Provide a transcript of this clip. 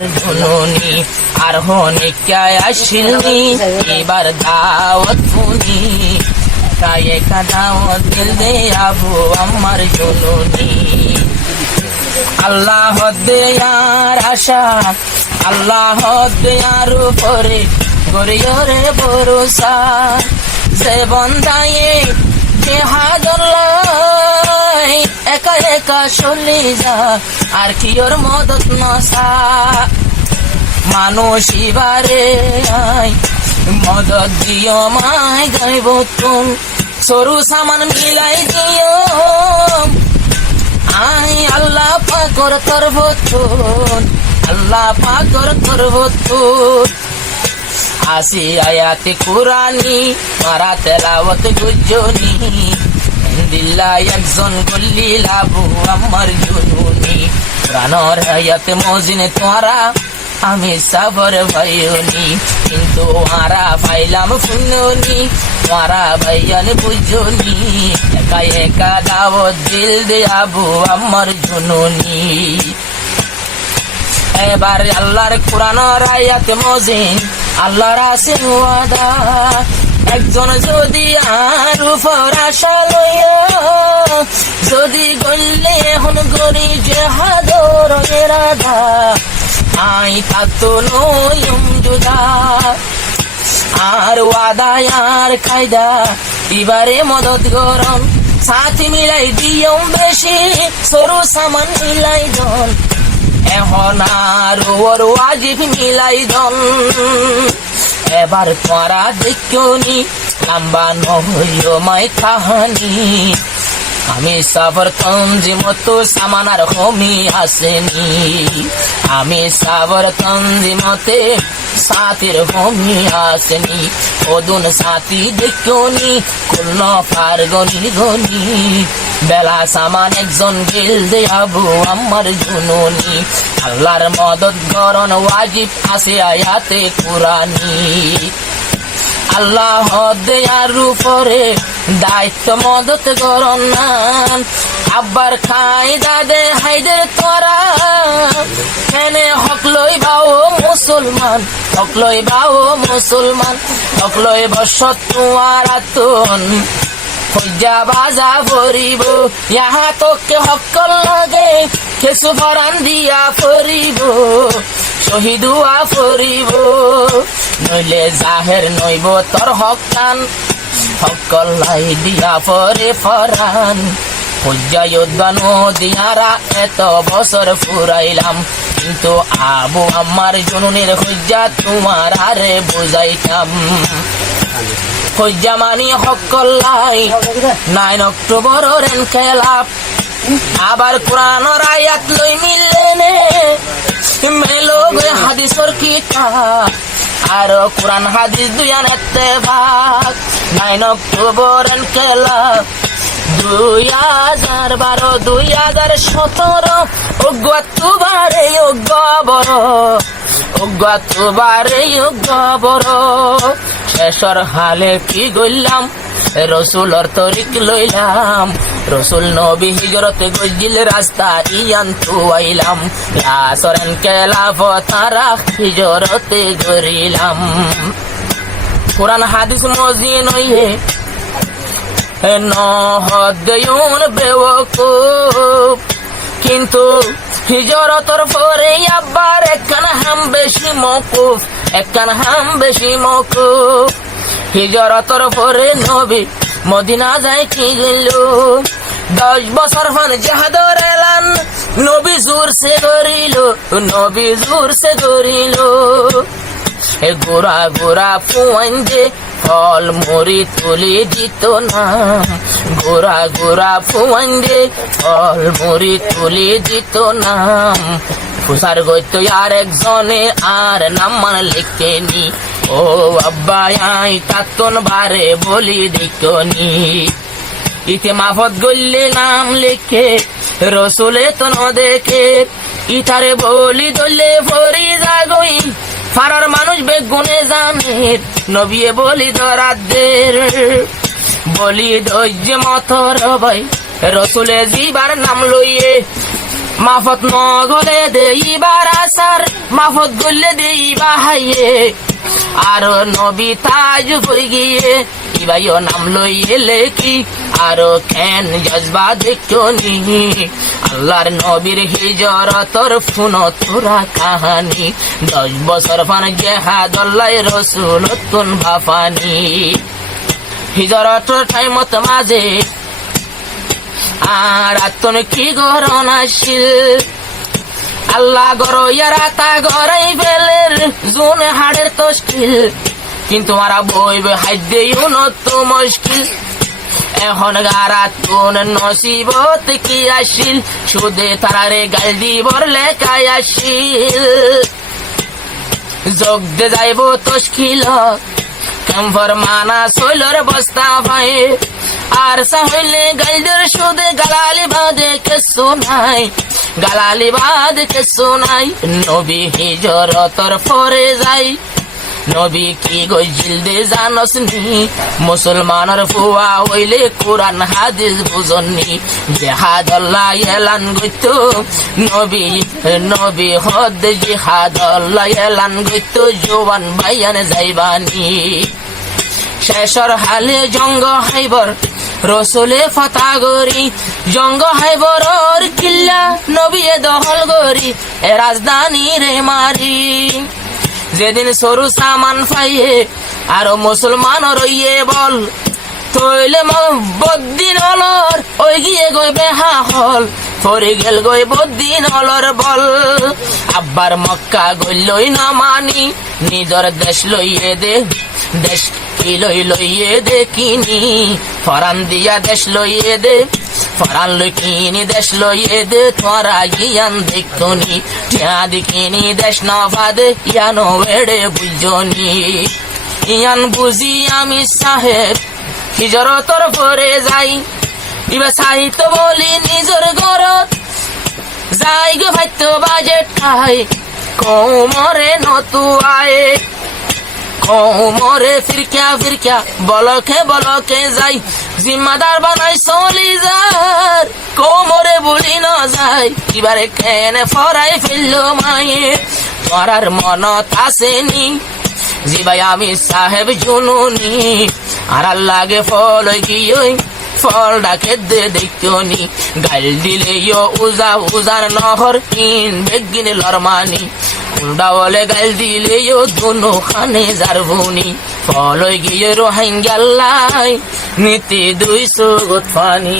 জননী আর হনিকায় আসিলনি এবার দাওয়াত শুনি তাই একা দাওয়াত দিল দে আবু আমার জননী আল্লাহ দেয়ার আশা আল্লাহ দেয়ার উপরে গরিয়রে ভরসা যে বন্দায়ে হাদল্লাই একা একা চলে যা আর কি ওর মদত নসা মানুষ এবারে আয় মদত দিও মাই গাইব তুম সরু সামান মিলাই দিও আই আল্লাহ পাকর করবতুন আল্লাহ পাকর করবতুন আসি আয়াতে কুরানি মারা তেলাওয়াত গুজনি দিল্লা একজন গল্লিল আবু আমার জুনুনি প্রাণর আয়াতে মজিনে তোরা আমি সাবর ভাইনি কিন্তু আরা পাইলাম শুনুনি তোরা ভাইয়ান বুঝুনি একা একা দাওয়াত দিল দে আবু আমার জুনুনি এবার আল্লাহর কোরআনের আয়াতে মজিন আল্লাহর আছে ওয়াদা একজন যদি আর উপর আশা লইয়া যদি গল্লে এখন গরি যে হাদর এরাদা আই থাকতো নয়ম জুদা আর ওয়াদা আর কায়দা এবারে মদত গরম সাথী মিলাই দিয়ম বেশি সরু সামান মিলাই দন এখন আর ওর ওয়াজিব মিলাই দন এবার তোরা দেখনি লম্বা নহইও মাই কাহানি আমি সাবর তঞ্জিমত সামানার হমি আসেনি আমি সাবর তঞ্জিমতে সাথীর হমি আসেনি ওদুন সাথী দেখনি কুল্ল ফার গনি গনি বেলা সামান একজন গেল দে আবু আমার জুনুনি আল্লাহর মদত গরণ ওয়াজিব আছে আয়াতে কুরানি আল্লাহ দেয়ার উপরে দায়িত্ব মদত গরণ নান আব্বার খাই দাদে হাইদের তোরা এনে হক লই বাও মুসলমান হক লই বাও মুসলমান হক লই বসত তোমার আতুন হইজা বাজা ভরিব ইহা তোকে হকল লাগে কিছু ফরান দিয়া ফরিব শহীদুয়া ফরিব নইলে জাহের নইব তোর হকান হকল লাই দিয়া ফরে ফরান হইজা যোদ্ধানো দিয়ারা এত বছর ফুরাইলাম কিন্তু আবু আমার জননীর হইজা তোমার আরে বুঝাইতাম হইজা মানি হকল্লাই 9 অক্টোবর রেন খেলাপ আবার কোরআনের আয়াত লই মিলেনে মেলো হাদিসর কিতাব আর কোরআন হাদিস দুয়ান ইত্তেফাক 9 অক্টোবর রেন খেলাপ 2012 2017 অগতুবারে অগবর অগতুবারে অগবর শেষর হালে কি গইলাম রসুলর তরিক লইলাম রসুল নবী হিজরতে গইল রাস্তা ইয়ান তুয়াইলাম লাসরেন কেলাফ তারা হিজরতে গরিলাম কোরআন হাদিস মজিন হইয়ে নহদয়ুন বেওকুফ কিন্তু হিজরতর পরে আবার একখান হাম বেশি মকুফ একখান হাম বেশি মকুফ হিজরতর পরে নবী মদিনা যাই কি গেল 10 বছর হন জাহাদর এলান নবী জোর সে গরিল নবী জোর সে গরিল এ গোরা গোরা ফুয়াইন্দে ফল মরি তুলি দিত না গোরা গোরা ফুয়াইন্দে ফল মরি তুলি দিত না ফুসার গইতো আর একজনে আর নাম মান লিখেনি ও আব্বা আই তাতন বারে বলি দিকনি ইতে মাফত গল্লে নাম লিখে রসুলে তো ন দেখে ইতারে বলি দলে ফরি জাগই ফারার মানুষ বেগুনে জানে নবিয়ে বলি ধরাদের বলি ধৈর্য মতর ভাই রসুলে জিবার নাম লইয়ে মাফত নগলে দেইবার আসার, মাফত গলে দেইবা হাইয়ে। আর নবী তাজ হয়ে গিয়ে ইবাইও নাম লইয়ে লেখি, আরো কেন জজবা দেখো নি। আল্লাহর নবীর হিজরতর ফুন তোরা কাহানি, 10 বছর ফান জেহাদ আল্লাহ রসুল তুন ভাফানি। হিজরতর টাইমত মাঝে আর আত্মন কি গরণ আসিল, আল্লাহ গরো ইয়ারা তা গরাই বেলের জুন হাড়ের তস্কিল। কিন্তু মারা বইবে হাইদেও নত মুশকিল, এখন গারা তুন নসিবত কি আসিল, সুদে তারারে গাল দিবর লেখায় আসিল। যোগ দে যাইব তস্কিল কেমফর মানা শৈলর বস্তা ভাই, আর সাহলে গাইদের সুদে গালালি বাদে কে শোনাই, গালালি বাদে কে শোনাই। নবী হিজরতর পরে যাই, নবী কি গইল দে জানস নি, মুসলমানের ফুয়া হইলে কোরআন হাদিস বুঝনি। জিহাদ আল্লাহ এলান গইত নবী, নবী হদ জিহাদ আল্লাহ এলান গইত, জওয়ান বাইয়ান যাইবানি। শেষর হালে জঙ্গ হাইবর রসুলে ফতা গরি, জঙ্গ হাইবরর কিল্লা নবীয়ে দখল গরি, এ রাজধানী রে মারি। যেদিন সরু সামান পাইয়ে আরো মুসলমান রইয়ে বল, তৈলে বদ্দিন অলর ওই গিয়ে গই বেহা হল, ফরে গেল গই বদ্দিন অলর বল। আব্বার মক্কা গইলই না মানি, নিজর দেশ লইয়ে দে, দেশ কি লইয়ে দে কিনি, ফরান দিয়া দেশ লইয়ে দে, ফরান লই কিনি দেশ লইয়ে দে, তোরা গিয়ান দেখতনি, টিয়া দেখিনি দেশ নবাদে ইয়ানো এড়ে বুঝনি। ইয়ান বুঝি আমি সাহেব হিজরতর পরে যাই, ইবা সাহিত্য বলি নিজর ঘরত যাই গো ভাইতো বাজেট খাই, কোমরে নতু আয়ে, কোমরে ফিরকিয়া ফিরকিয়া বলকে বলকে যাই, জিম্মাদার বানাই চলি যার কোমরে বলি না যায়। এবারে কেনে ফরাই ফেললো মায়ে, তোরার মনত আসেনি জি ভাই আমি সাহেব জুনুনি, আর লাগে ফল গিয়ে ফল ডাকে দে দেখনি। গাল দিলে উজা উজার নহর কিন বেগিন লরমানি, উল্টা বলে গাল দিলে দুনো খানে জারবুনি। ফল গিয়ে রোহিঙ্গা লাই নিতে 200 পানি।